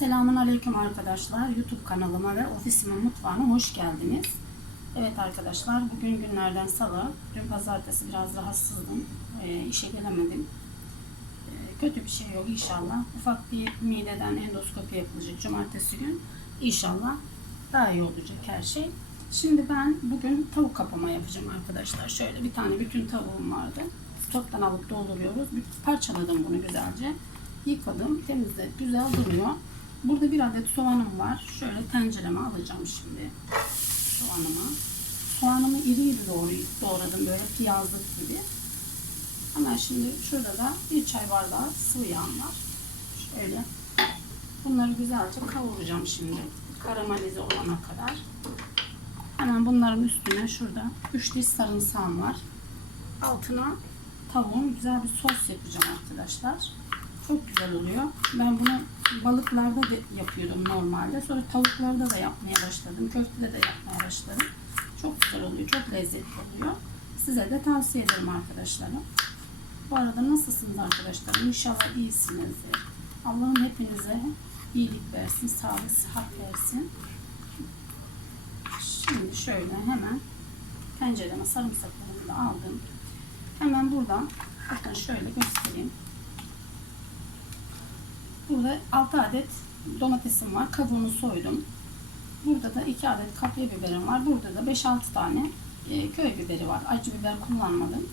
Selamun Aleyküm arkadaşlar. YouTube kanalıma ve ofisimin mutfağına hoş geldiniz. Evet arkadaşlar bugün günlerden salı. Dün pazartesi biraz rahatsızdım. E, işe gelemedim. E, kötü bir şey yok inşallah. Ufak bir mideden endoskopi yapılacak cumartesi gün. İnşallah daha iyi olacak her şey. Şimdi ben bugün tavuk kapama yapacağım arkadaşlar. Şöyle bir tane bütün tavuğum vardı. Stoktan alıp dolduruyoruz. Parçaladım bunu güzelce. Yıkadım, temizledim. Güzel duruyor. Burada bir adet soğanım var. Şöyle tencereme alacağım şimdi soğanımı. Soğanımı iri iri doğradım böyle piyazlık gibi. Hemen şimdi şurada da bir çay bardağı sıvı yağım var. Şöyle bunları güzelce kavuracağım şimdi. Karamelize olana kadar. Hemen bunların üstüne şurada 3 diş sarımsağım var. Altına tavuğun güzel bir sos yapacağım arkadaşlar. Çok güzel oluyor. Ben bunu balıklarda da yapıyordum normalde. Sonra tavuklarda da yapmaya başladım. Köftede de yapmaya başladım. Çok güzel oluyor. Çok lezzetli oluyor. Size de tavsiye ederim arkadaşlarım. Bu arada nasılsınız arkadaşlar? İnşallah iyisinizdir. Allah'ım hepinize iyilik versin, sağlık, sıhhat versin. Şimdi şöyle hemen tencereme sarımsaklarımı da aldım. Hemen buradan bakın şöyle göstereyim. Burada 6 adet domatesim var. Kabuğunu soydum. Burada da 2 adet kapya biberim var. Burada da 5-6 tane e, köy biberi var. Acı biber kullanmadım.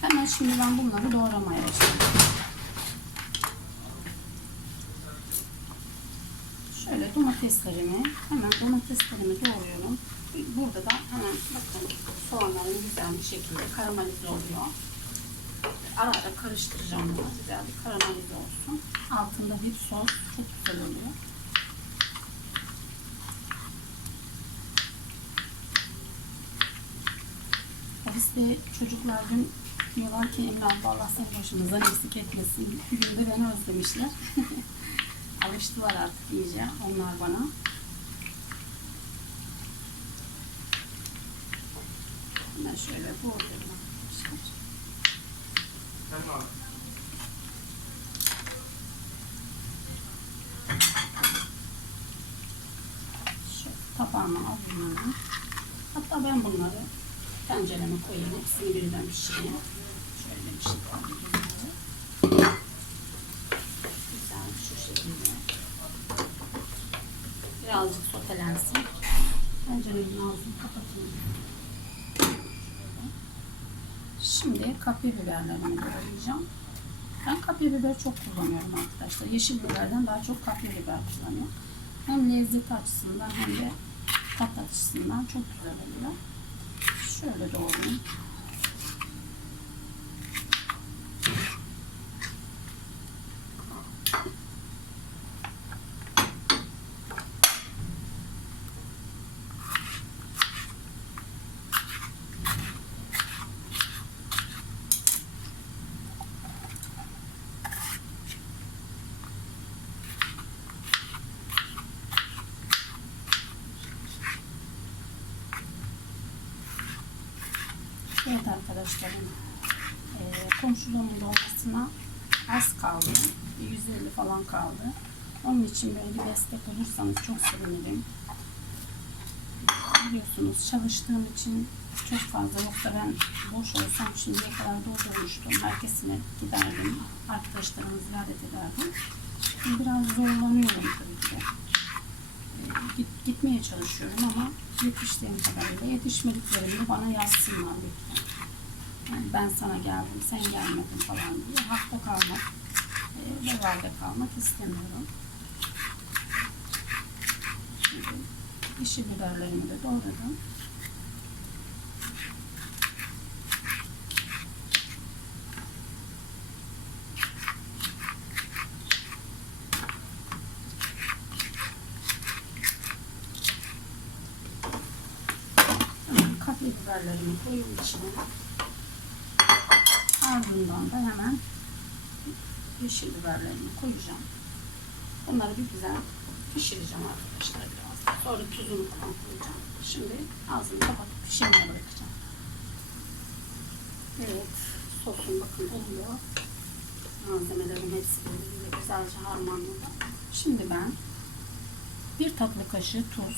Hemen şimdi ben bunları doğramaya başlayayım. Şöyle domateslerimi, hemen domateslerimi doğruyorum. Burada da hemen bakın soğanlarım güzel bir şekilde karamelize oluyor. Ara ara karıştıracağım bunu. Güzel bir karamelize olsun. Altında bir sos çok güzel oluyor. Ofiste çocuklar dün diyorlar ki Emre abla Allah seni başımızdan eksik etmesin. Bir gün de beni özlemişler. Alıştılar artık iyice onlar bana. Ben şöyle arkadaşlar. Şöyle tabağıma alayım. Hatta ben bunları tencereme koyayım. Hepsini birden pişireyim. Şöyle bir şey alayım. Güzel şu şekilde. Birazcık sotelensin. Tencerenin ağzını kapatayım. Şimdi kapya biberlerimi doğrayacağım. Ben kapya biber çok kullanıyorum arkadaşlar. Yeşil biberden daha çok kapya biber kullanıyorum. Hem lezzet açısından hem de tat açısından çok güzel oluyor. Şöyle doğrayayım. Evet arkadaşlarım, e, komşularımın dolmasına az kaldı. Bir 150 falan kaldı. Onun için böyle bir destek olursanız çok sevinirim. Biliyorsunuz çalıştığım için çok fazla yoksa ben boş olsam şimdiye kadar doldurmuştum. Herkesine giderdim. Arkadaşlarımı ziyaret ederdim. Şimdi biraz zorlanıyorum tabii ki. E, git, gitmeye çalışıyorum ama yetiştiğim kadarıyla yetişmediklerimi bana yazsınlar lütfen. Yani ben sana geldim, sen gelmedin falan diye hakta kalmak, e, kalmak istemiyorum. Şimdi yeşil biberlerimi de doğradım. Kapya biberlerimi koyayım içine. Ardından da hemen yeşil biberlerimi koyacağım. Bunları bir güzel pişireceğim arkadaşlar biraz. Sonra tuzunu falan koyacağım. Şimdi ağzını kapatıp pişirmeye bırakacağım. Evet, sosum bakın oluyor. Malzemelerin hepsi birbiriyle güzelce harmanladı. Şimdi ben Bir tatlı kaşığı tuz,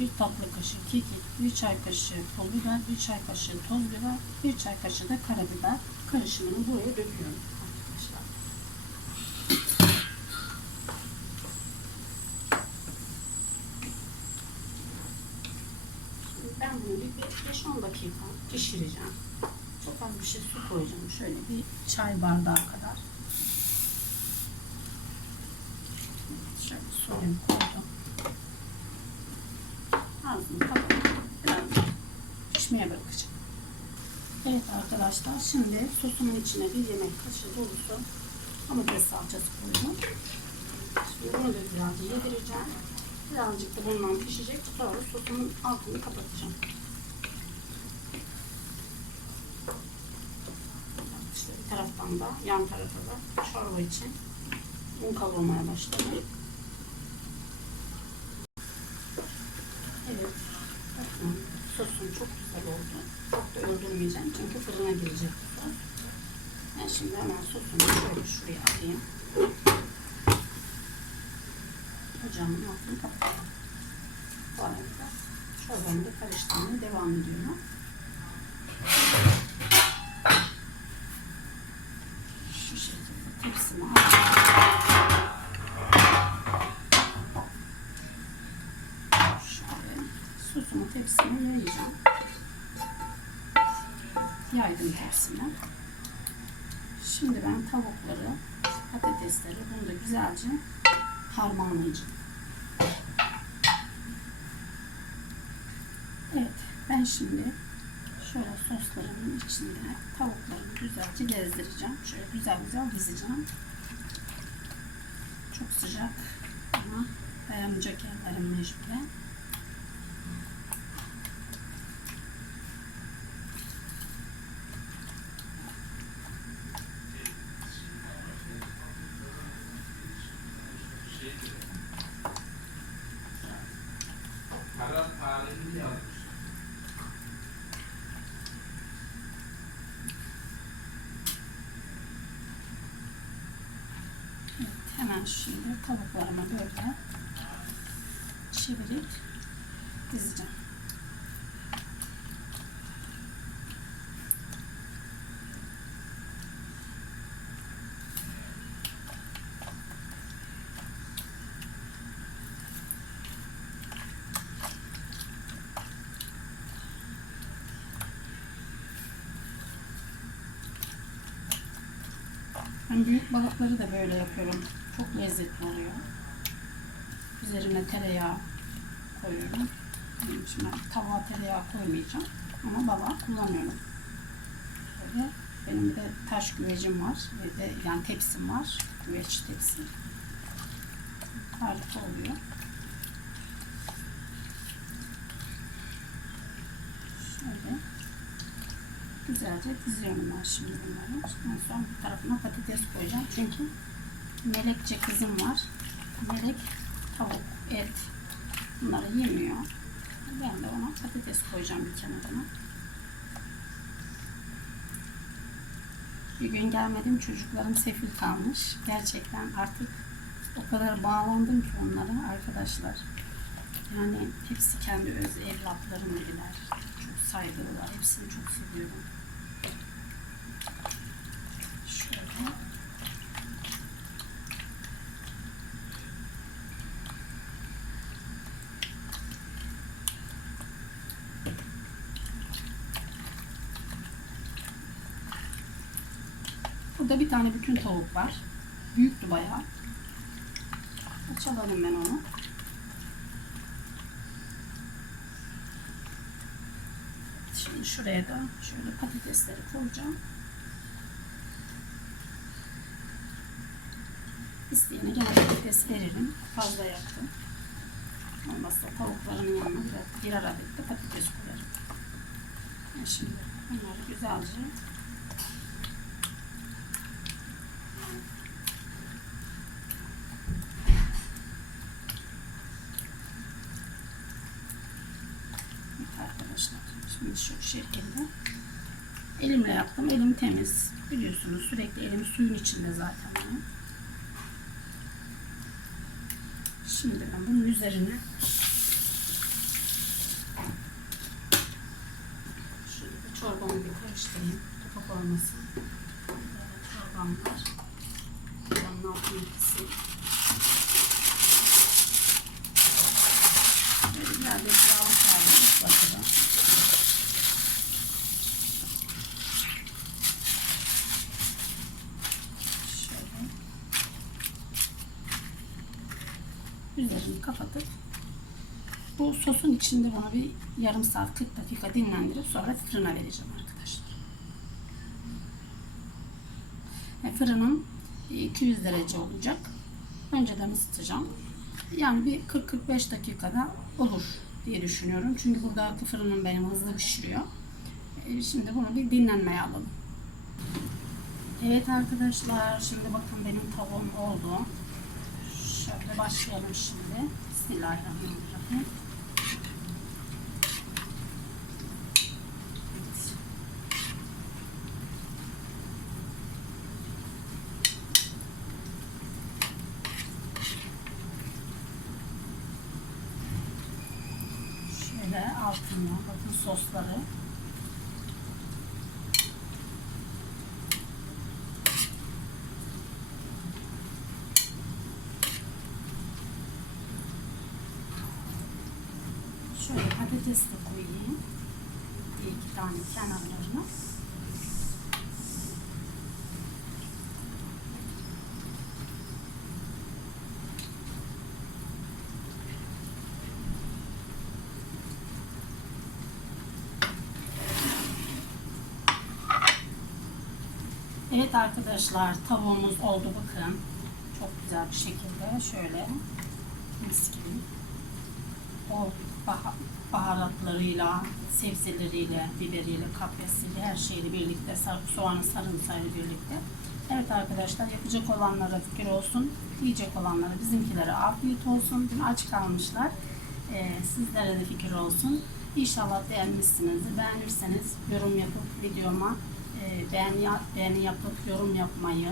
bir tatlı kaşığı kekik, bir çay kaşığı pul biber, bir çay kaşığı toz biber, bir çay kaşığı da karabiber karışımını buraya döküyorum ben bunu bir 5-10 dakika pişireceğim. Çok az bir şey su koyacağım. Şöyle bir çay bardağı kadar. Şöyle suyumu koydum. Ağzını kapatıp biraz pişmeye bırakacağım. Evet arkadaşlar şimdi sosumun içine bir yemek kaşığı dolusu domates salçası koydum. Şimdi bunu da güzelce yedireceğim. Birazcık da bundan pişecek. Sonra sosumun altını kapatacağım. İşte bir taraftan da yan tarafa da çorba için un kavurmaya başladım. Evet. Bakın sosum çok güzel oldu. Çok da öldürmeyeceğim çünkü fırına girecek. Ben şimdi hemen sosumu şöyle şuraya alayım. Ocağımın altını kapatalım. Bu arada çorbamı da karıştırmaya devam ediyorum. Şu şekilde tepsime alıyorum. Şöyle tepsime yayacağım. Yaydım tepsime. Şimdi ben tavukları, patatesleri bunu da güzelce harmanlayacağım. Evet, ben şimdi şöyle soslarımın içinde tavuklarımı güzelce gezdireceğim. Şöyle güzel güzel dizeceğim. Çok sıcak ama dayanacak yerlerim mecburen. Karar tarihini yazmış. Evet, hemen şimdi tavuklarımı böyle çevirip dizeceğim. Ben büyük balıkları da böyle yapıyorum. Çok lezzetli oluyor. Üzerine tereyağı koyuyorum. Benim Şimdi ben tavuğa tereyağı koymayacağım. Ama balığa kullanıyorum. Böyle. Benim de taş güvecim var. Ve de yani tepsim var. Güveç tepsi. Harika oluyor. Şöyle güzelce diziyorum ben şimdi bunları. En son bir tarafına patates koyacağım. Çünkü melekçe kızım var. Melek tavuk, et bunları yemiyor. Ben de ona patates koyacağım bir kenarına. Bir gün gelmedim çocuklarım sefil kalmış. Gerçekten artık o kadar bağlandım ki onlara arkadaşlar. Yani hepsi kendi öz evlatlarım gibiler. Çok saygılılar. Hepsini çok seviyorum. Şöyle. Burada bir tane bütün tavuk var. Büyüktü bayağı. Açalım ben onu. Şimdi şuraya da şöyle patatesleri koyacağım. İsteyene gene patates veririm. Fazla yaktım. Olmazsa tavukların yanına biraz birer adet de patates koyarım. Şimdi bunları güzelce arkadaşlar. Şimdi şu şekilde elimle yaptım. Elim temiz. Biliyorsunuz sürekli elim suyun içinde zaten. Şimdi ben bunun üzerine şöyle çorbamı bir karıştırayım. Topak olmasın. Böyle çorbam var. Yanına altını kısayım. Böyle güzel bir sağlık halinde mutlaka. Şöyle. Üzerini kapatıp bu sosun içinde bunu bir yarım saat 40 dakika dinlendirip sonra fırına vereceğim arkadaşlar. E, fırınım 200 derece olacak. Önceden ısıtacağım. Yani bir 40-45 dakikada olur diye düşünüyorum. Çünkü buradaki fırınım benim hızlı pişiriyor. E, Şimdi bunu bir dinlenmeye alalım. Evet arkadaşlar şimdi bakın benim tavuğum oldu. Şöyle başlayalım şimdi. Bismillahirrahmanirrahim. Şöyle altına bakın sosları. Şöyle patates de koyayım. Bir iki tane kenarlarına. Evet arkadaşlar tavuğumuz oldu bakın. Çok güzel bir şekilde şöyle mis gibi o bah- baharatlarıyla, sebzeleriyle, biberiyle, kapyasıyla her şeyle birlikte, soğanı sarımsağıyla birlikte. Evet arkadaşlar yapacak olanlara fikir olsun, yiyecek olanlara bizimkilere afiyet olsun. Dün aç kalmışlar. Ee, sizlere de fikir olsun. İnşallah beğenmişsinizdir. Beğenirseniz yorum yapıp videoma e, beğeni, beğeni yapıp yorum yapmayı,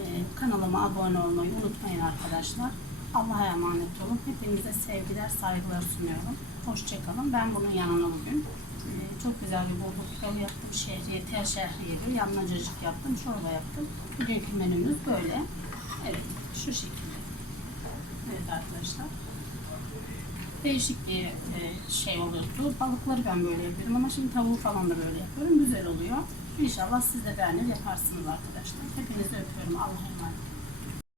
e, kanalıma abone olmayı unutmayın arkadaşlar. Allah'a emanet olun. Hepinize sevgiler, saygılar sunuyorum. Hoşçakalın. Ben bunun yanına bugün çok güzel bir bulgur pilavı yaptım. Şehriye, tel şehriye bir yanına cacık yaptım. Çorba yaptım. Bugünkü menümüz böyle. Evet, şu şekilde. Evet arkadaşlar. Değişik bir e, şey olurdu. Balıkları ben böyle yapıyorum ama şimdi tavuğu falan da böyle yapıyorum. Güzel oluyor. İnşallah siz de beğenir yaparsınız arkadaşlar. Hepinizi öpüyorum. Allah'a emanet